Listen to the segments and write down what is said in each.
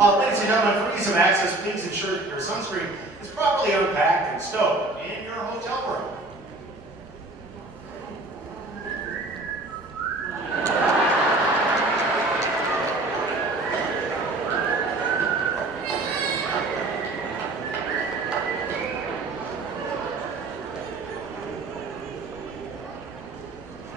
Ladies and gentlemen, for ease of access, please ensure that your sunscreen is properly unpacked and stowed in your hotel room.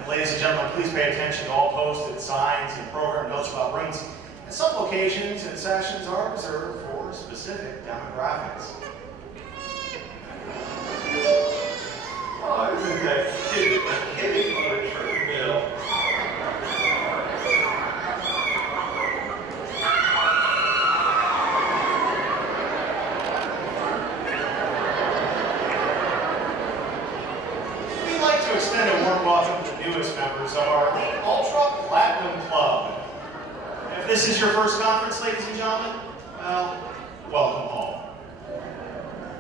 Ladies and gentlemen, please pay attention to all posted signs and program notes about rooms. And some locations and sessions are reserved for specific demographics. Oh, isn't that cute? Kitty on a treadmill. We'd like to extend a warm welcome to the newest members of our Ultra Platinum Club. If this is your first conference, ladies and gentlemen, well, welcome home.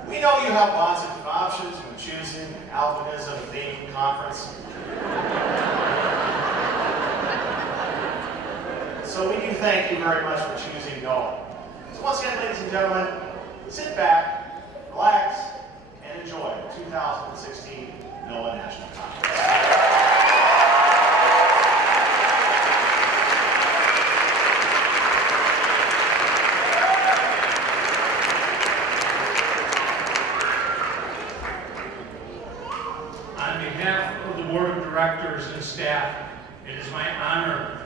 We know you have lots of options when choosing an albinism-themed conference. So we do thank you very much for choosing NOAA. So once again, ladies and gentlemen, sit back, relax, and enjoy the 2016 NOAA National Conference. Board of Directors and staff, it is my honor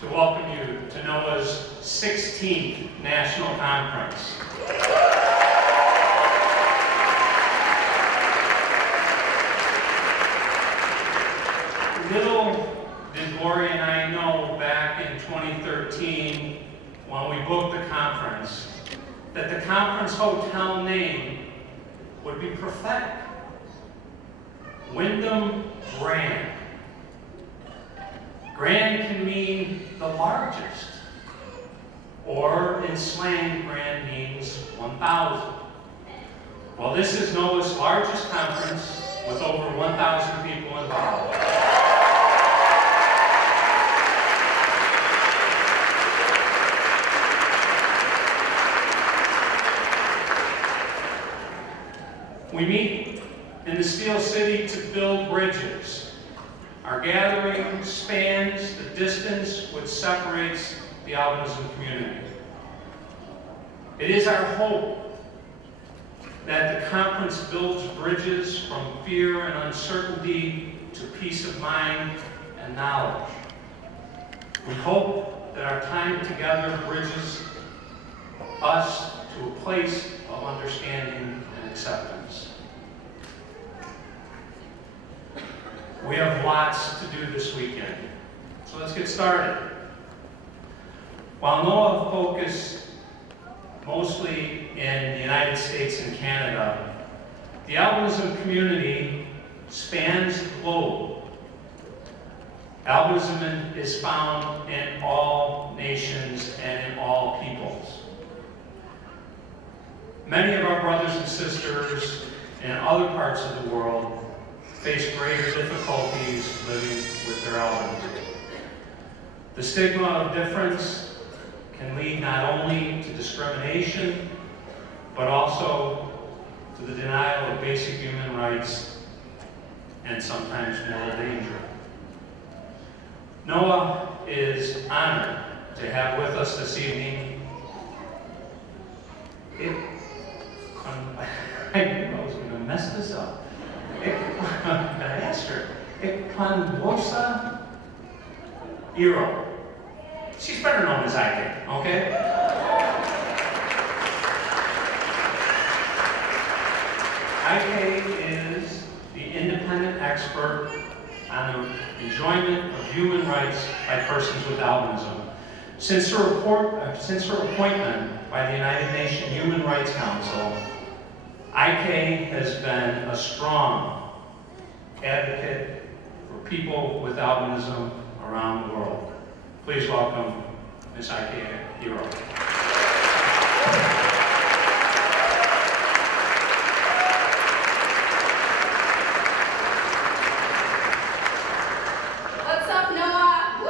to welcome you to NOAA's 16th National Conference. Little did Gloria and I know back in 2013 when we booked the conference that the conference hotel name would be prophetic. Wyndham Grand. Grand can mean the largest, or in slang, grand means 1,000. Well, this is NOAA's largest conference with over 1,000 people involved. We meet in the Steel City to build bridges. Our gathering spans the distance which separates the albinism community. It is our hope that the conference builds bridges from fear and uncertainty to peace of mind and knowledge. We hope that our time together bridges us to a place of understanding and acceptance. We have lots to do this weekend, so let's get started. While NOAA focused mostly in the United States and Canada, the albinism community spans the globe. Albinism is found in all nations and in all peoples. Many of our brothers and sisters in other parts of the world face greater difficulties living with their albinism. The stigma of difference can lead not only to discrimination, but also to the denial of basic human rights and sometimes moral danger. NOAA is honored to have with us this evening. I knew I was going to mess this up. I asked her, Ikpanbosa Iro. She's better known as I think, okay? IK is the independent expert on the enjoyment of human rights by persons with albinism. Since her appointment by the United Nations Human Rights Council, IK has been a strong advocate for people with albinism around the world. Please welcome Ms. IK Hero. What's up, NOAA? Woo!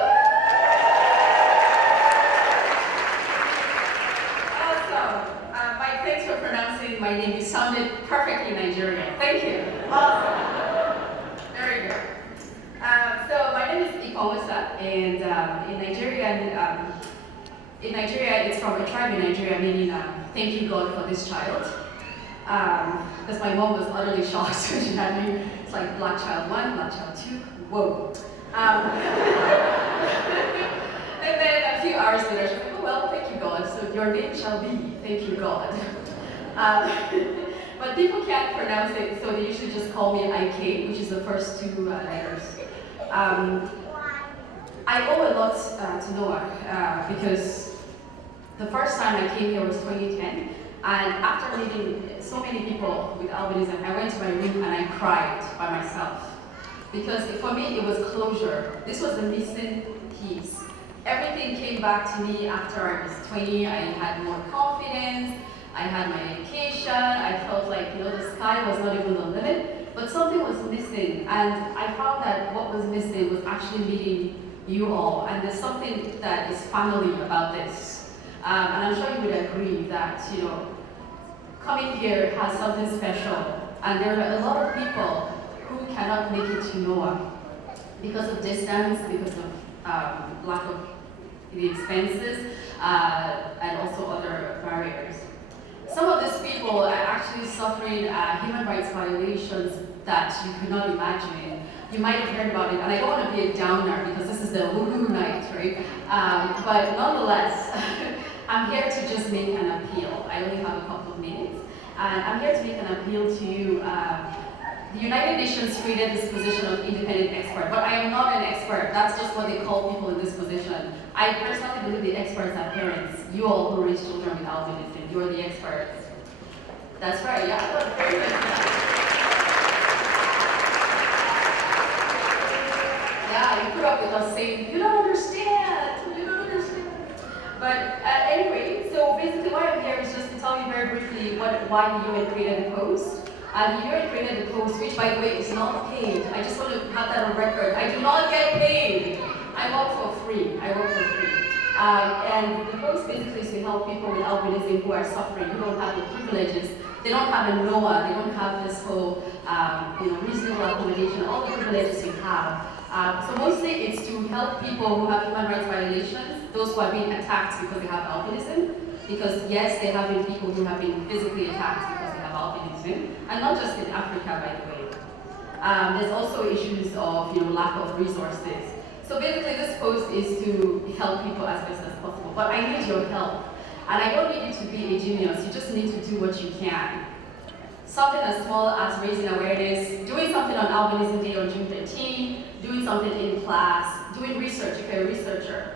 in Nigeria, it's from a tribe in Nigeria, meaning thank you God for this child. Because my mom was utterly shocked when she had me. It's like black child 1, black child 2, whoa. And then a few hours later, she's like, oh well, thank you God, so your name shall be thank you God. But people can't pronounce it, so they usually just call me IK, which is the first 2 letters. I owe a lot to Noah because the first time I came here was 2010, and after meeting so many people with albinism, I went to my room and I cried by myself. Because for me, it was closure. This was the missing piece. Everything came back to me after I was 20. I had more confidence, I had my education, I felt like, the sky was not even the limit, but something was missing, and I found that what was missing was actually meeting you all, and there's something that is family about this. And I'm sure you would agree that, coming here has something special, and there are a lot of people who cannot make it to Noah because of distance, because of lack of the expenses, and also other barriers. Some of these people are actually suffering human rights violations that you could not imagine. You might have heard about it, and I don't want to be a downer because this is the woo-hoo night, right? But nonetheless, I'm here to just make an appeal. I only have a couple of minutes, and I'm here to make an appeal to you. The United Nations created this position of independent expert, but I am not an expert. That's just what they call people in this position. I personally believe the experts are parents. You all who raise children with albinism, you are the experts. That's right, yeah, very good. Yeah, you put up with us saying, you don't understand. But anyway, so basically why I'm here is just to tell you very briefly why the UN created the post. The UN created the post, which by the way is not paid. I just want to have that on record. I do not get paid. I work for free. And the post basically is to help people with albinism who are suffering, who don't have the privileges. They don't have a NOAA, they don't have this whole reasonable accommodation, all the privileges we have. So mostly it's to help people who have human rights violations, those who are being attacked because they have albinism. Because yes, there have been people who have been physically attacked because they have albinism, and not just in Africa, by the way. There's also issues of lack of resources. So basically, this post is to help people as best as possible. But I need your help, and I don't need you to be a genius. You just need to do what you can. Something as small as raising awareness, doing something on Albinism Day on June 13, doing something in class, doing research if you're a researcher.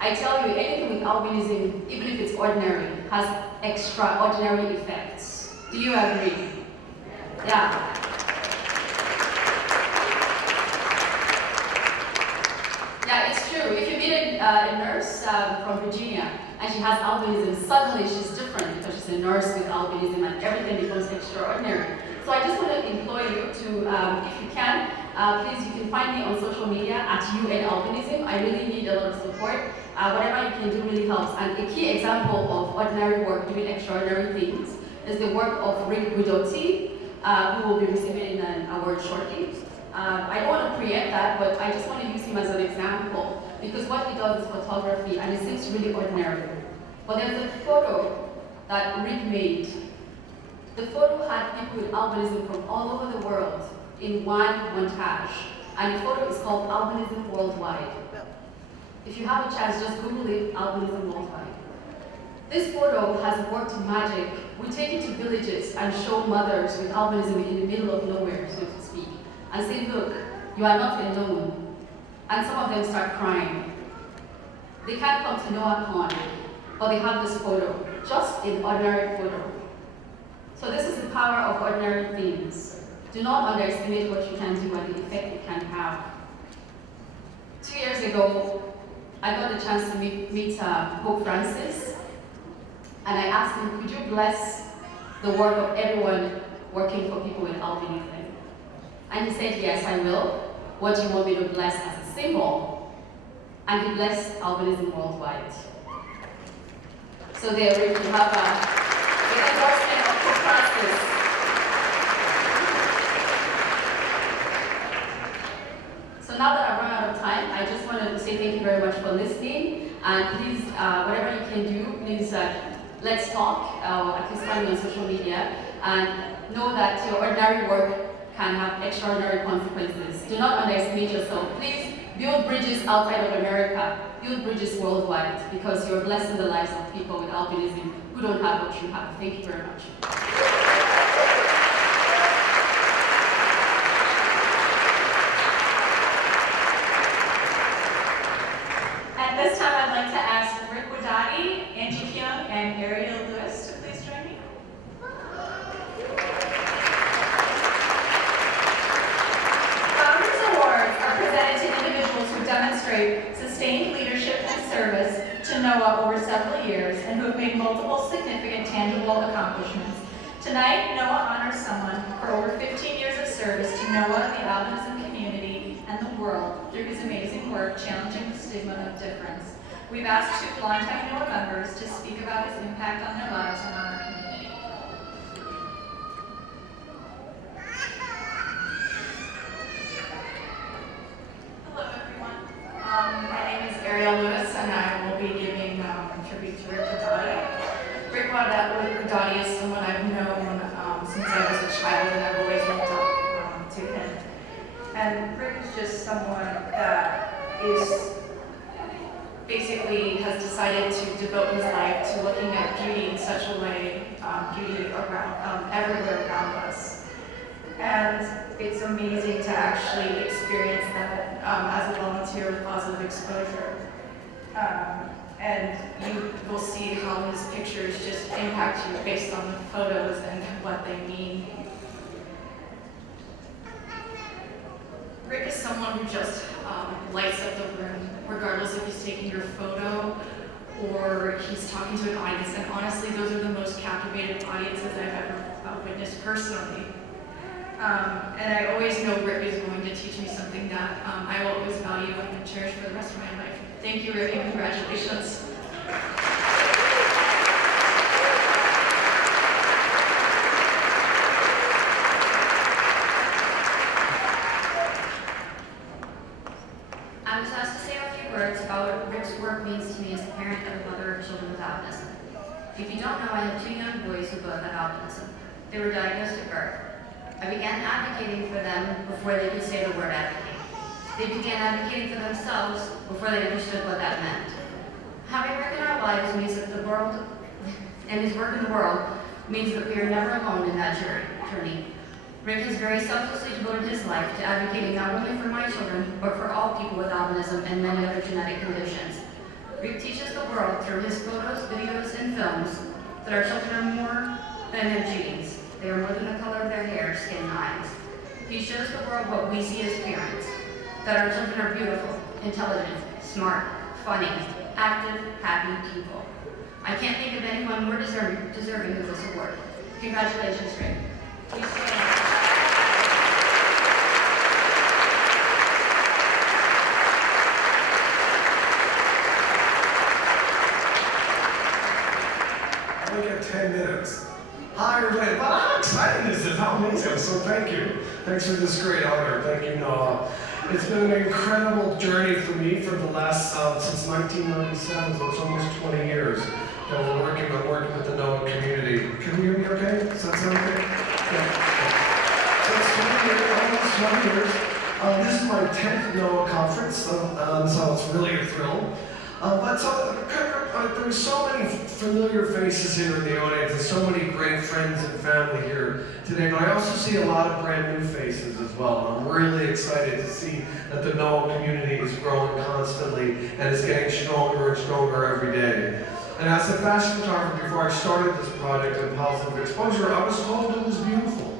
I tell you, anything with albinism, even if it's ordinary, has extraordinary effects. Do you agree? Yeah. Yeah, it's true. If you meet a nurse from Virginia and she has albinism, suddenly she's different because she's a nurse with albinism and everything becomes extraordinary. So I just want to implore you to, if you can, please, you can find me on social media at UN Albinism. I really need a lot of support. Whatever you can do really helps. And a key example of ordinary work doing extraordinary things is the work of Rick Guidotti, who will be receiving an award shortly. I don't want to preempt that, but I just want to use him as an example because what he does is photography and it seems really ordinary. But there's a photo that Rick made. The photo had people with albinism from all over the world in one montage. And the photo is called Albinism Worldwide. If you have a chance, just Google it, Albinism Worldwide. This photo has worked magic. We take it to villages and show mothers with albinism in the middle of nowhere, so to speak, and say, look, you are not alone. And some of them start crying. They can't come to NOAACon, but they have this photo, just an ordinary photo. So this is the power of ordinary things. Do not underestimate what you can do and the effect it can have. 2 years ago, I got the chance to meet Pope Francis, and I asked him, could you bless the work of everyone working for people with albinism? And he said, yes, I will. What do you want me to bless as a symbol? And he blessed albinism worldwide. So there we have the endorsement of Pope Francis. So So now that I've run out of time, I just want to say thank you very much for listening. And please, whatever you can do, please let's talk. At least find me on social media. And know that your ordinary work can have extraordinary consequences. Do not underestimate yourself. Please build bridges outside of America. Build bridges worldwide, because you're blessing the lives of people with albinism who don't have what you have. Thank you very much. At this time, I'd like to ask Rick Wadati, Angie Kyung, and Ariel Lewis to please join me. Founders Awards are presented to individuals who demonstrate sustained leadership and service to NOAA over several years and who have made multiple significant tangible accomplishments. Tonight, NOAA honors someone for over 15 years of service to NOAA, the albinism community, and the world through his amazing work challenging the stigma of difference. We've asked 2 longtime NOAA members to speak about his impact on their lives and on our community. Hello, everyone. My name is Ariel Lewis, and I will be giving tribute to Rick Wadati. Rick Wadati is someone I've known since I was a child, and I've always looked up to him. And Rick is just someone that is basically has decided to devote his life to looking at beauty in such a way, beauty around everywhere around us. And it's amazing to actually experience that as a volunteer with positive exposure. And you will see how his pictures just impact you based on the photos and what they mean. Rick is someone who just lights up the room, regardless if he's taking your photo or he's talking to an audience. And honestly, those are the most captivated audiences I've ever witnessed personally. And I always know Rick is going to teach me something that I will always value and cherish for the rest of my life. Thank you, Rick, and congratulations. I was asked to say a few words about what Rick's work means to me as a parent and a mother of children with albinism. If you don't know, I have 2 young boys who both have albinism. They were diagnosed at birth. I began advocating for them before they could say the word advocate. They began advocating for themselves before they understood what that meant. Having Rick in our lives means that the world, and his work in the world, means that we are never alone in that journey. Rick has very selflessly devoted his life to advocating not only for my children, but for all people with albinism and many other genetic conditions. Rick teaches the world through his photos, videos, and films that our children are more than their genes. They are more than the color of their hair, skin, and eyes. He shows the world what we see as parents, that our children are beautiful, intelligent, smart, funny, active, happy people. I can't think of anyone more deserving of this award. Congratulations, Rick. Please stand. I only get 10 minutes. Hi, everybody. Well, how exciting is this? How amazing. So thank you. Thanks for this great honor. Thank you, Noah. It's been an incredible journey for me for the last, since 1997, so it's almost 20 years that I'm working with the Noah community. Can you hear me okay? Does that sound okay? Yeah. So it's 20 years, almost 20 years. This is my 10th Noah conference, so it's really a thrill. There's so many familiar faces here in the audience and so many great friends and family here today, but I also see a lot of brand new faces as well. And I'm really excited to see that the Noah community is growing constantly and is getting stronger and stronger every day. And as a fashion photographer, before I started this project in positive exposure, I was told it was beautiful.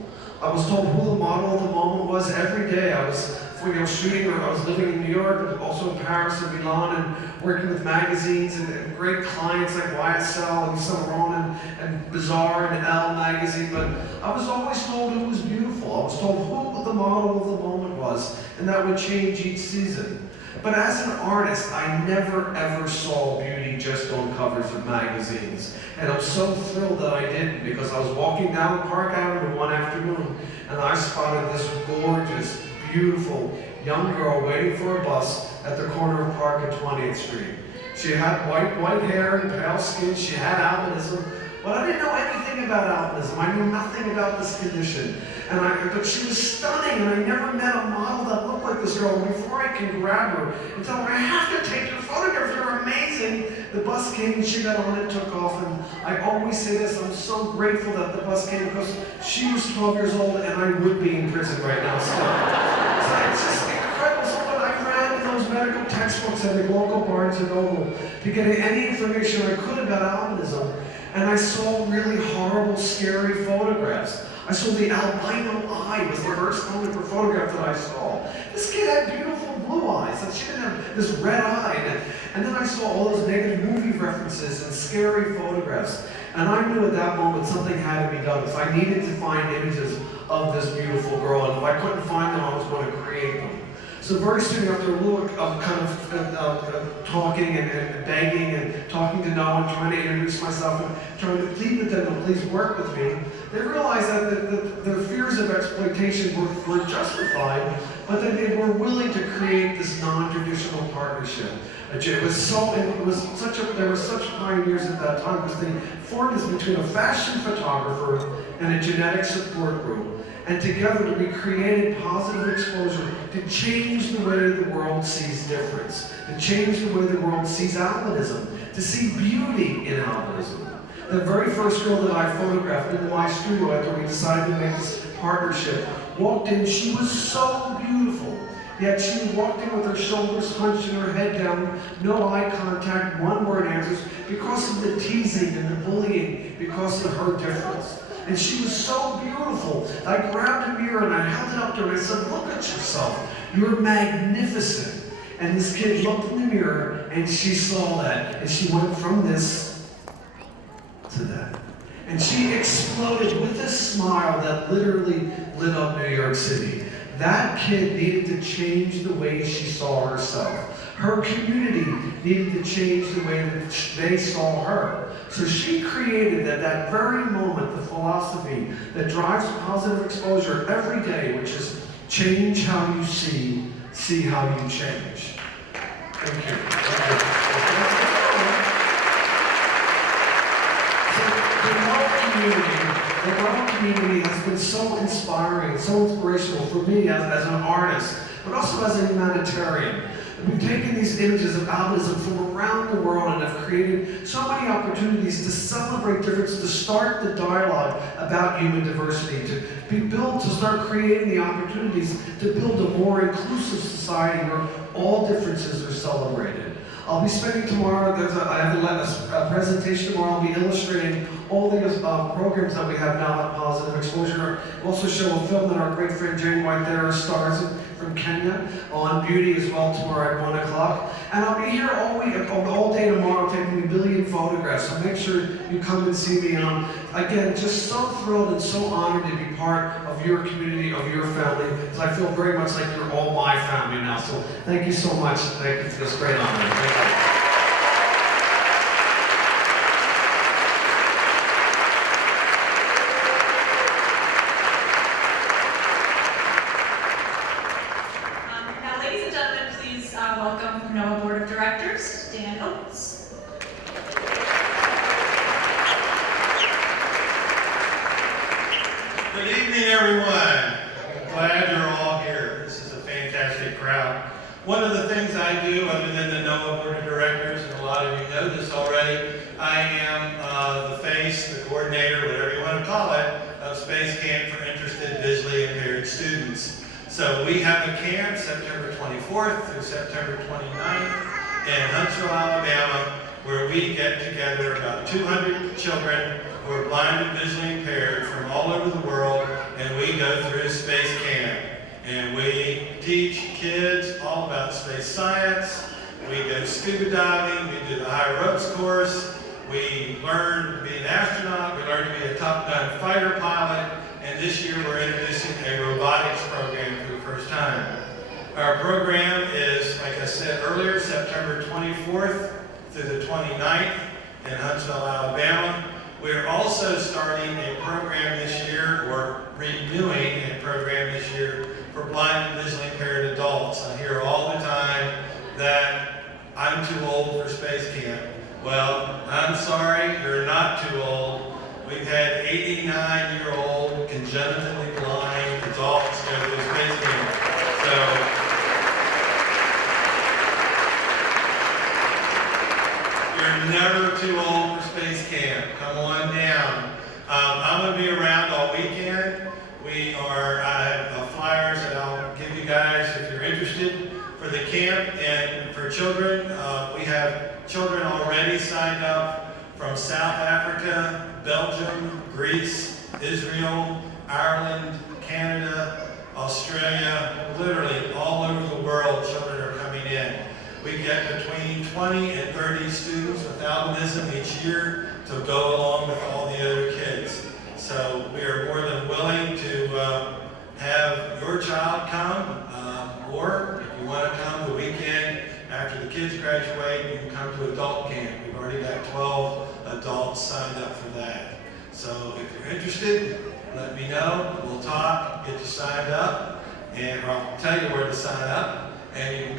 I was told who the model of the moment was every day. I was shooting, or I was living in New York, but also in Paris and Milan, and working with magazines and great clients like YSL and Saint Laurent and Bazaar and Elle magazine. But I was always told it was beautiful. I was told who the model of the moment was, and that would change each season. But as an artist, I never ever saw beauty just on covers of magazines. And I'm so thrilled that I didn't, because I was walking down Park Avenue one afternoon and I spotted this gorgeous, beautiful young girl waiting for a bus at the corner of Park and 20th Street. She had white hair and pale skin. She had albinism, but I didn't know anything about albinism. I knew nothing about this condition. But she was stunning, and I never met a model that looked like this girl. Before I can grab her and tell her, I have to take your photograph, you're amazing, the bus came and she got on and took off. And I always say this, I'm so grateful that the bus came because she was 12 years old and I would be in prison right now still. So it's just incredible. So when I ran in those medical textbooks at the local Barnes & Noble to get any information I could about albinism, and I saw really horrible, scary photographs. I saw the albino eye was the first photograph that I saw. This kid had beautiful blue eyes, and she didn't have this red eye. And then I saw all those negative movie references and scary photographs. And I knew at that moment something had to be done. If I needed to find images of this beautiful girl, and if I couldn't find them, I was going to create them. So very soon after a little talking and begging and talking to no one, trying to introduce myself and trying to plead with them to please work with me, they realized that their fears of exploitation were justified, but that they were willing to create this non-traditional partnership. There were such pioneers at that time because they formed this between a fashion photographer and a genetic support group. And together we created positive exposure to change the way the world sees difference, to change the way the world sees albinism, to see beauty in albinism. The very first girl that I photographed in my studio after we decided to make this partnership walked in. She was so beautiful, yet she walked in with her shoulders hunched and her head down, no eye contact, one-word answers, because of the teasing and the bullying, because of her difference. And she was so beautiful. I grabbed a mirror and I held it up to her and I said, look at yourself. You're magnificent. And this kid looked in the mirror and she saw that. And she went from this to that. And she exploded with a smile that literally lit up New York City. That kid needed to change the way she saw herself. Her community needed to change the way that they saw her. So she created at that very moment the philosophy that drives positive exposure every day, which is change how you see how you change. Thank you. So the Noah community has been so inspiring, so inspirational for me as an artist, but also as a humanitarian. We've taken these images of albinism from around the world and have created so many opportunities to celebrate difference, to start the dialogue about human diversity, to start creating the opportunities to build a more inclusive society where all differences are celebrated. I'll be spending tomorrow, I have a presentation tomorrow. I'll be illustrating all the programs that we have now at Positive Exposure. We'll also show a film that our great friend Jane White there stars in from Kenya on beauty as well tomorrow at 1 o'clock. And I'll be here all week, all day tomorrow taking a billion photographs. So make sure you come and see me. Again, just so thrilled and so honored to be part of your community, of your family, because I feel very much like you're all my family now. So thank you so much. Thank you for this great honor. Thank you. Welcome NOAA Board of Directors, Dan Oates. Good evening, everyone. I'm glad you're all here. This is a fantastic crowd. One of the things I do, other than the NOAA Board of Directors, and a lot of you know this already, I am the face, the coordinator, whatever you want to call it, of Space Camp for Interested Visually Impaired Students. So we have a camp September 24th through September 29th in Huntsville, Alabama, where we get together about 200 children who are blind and visually impaired from all over the world, and we go through space camp. And we teach kids all about space science. We go scuba diving, we do the high ropes course, we learn to be an astronaut, we learn to be a Top Gun fighter pilot, and this year we're introducing a robotics program for the first time. Our program is, like I said earlier, September 24th through the 29th in Huntsville, Alabama. We're also starting a program this year, or renewing a program this year, for blind and visually impaired adults. I hear all the time that I'm too old for space camp. Well, I'm sorry, you're not too old. We've had 89-year-old congenitally blind adults go to space camp. So, you're never too old for space camp. Come on down. I'm going to be around all weekend. I have flyers that I'll give you guys if you're interested for the camp. And for children, we have children already signed up from South Africa, Belgium, Greece, Israel, Ireland, Canada, Australia, literally all over the world children are coming in. We get between 20 and 30 students with albinism each year to go along with all the other kids. So we are more than willing to have your child come, or if you want to come the weekend after the kids graduate, you can come to adult camp. We've already got 12 adults signed up for that. So if you're interested, let me know. We'll talk, get you signed up, and I'll tell you where to sign up. And you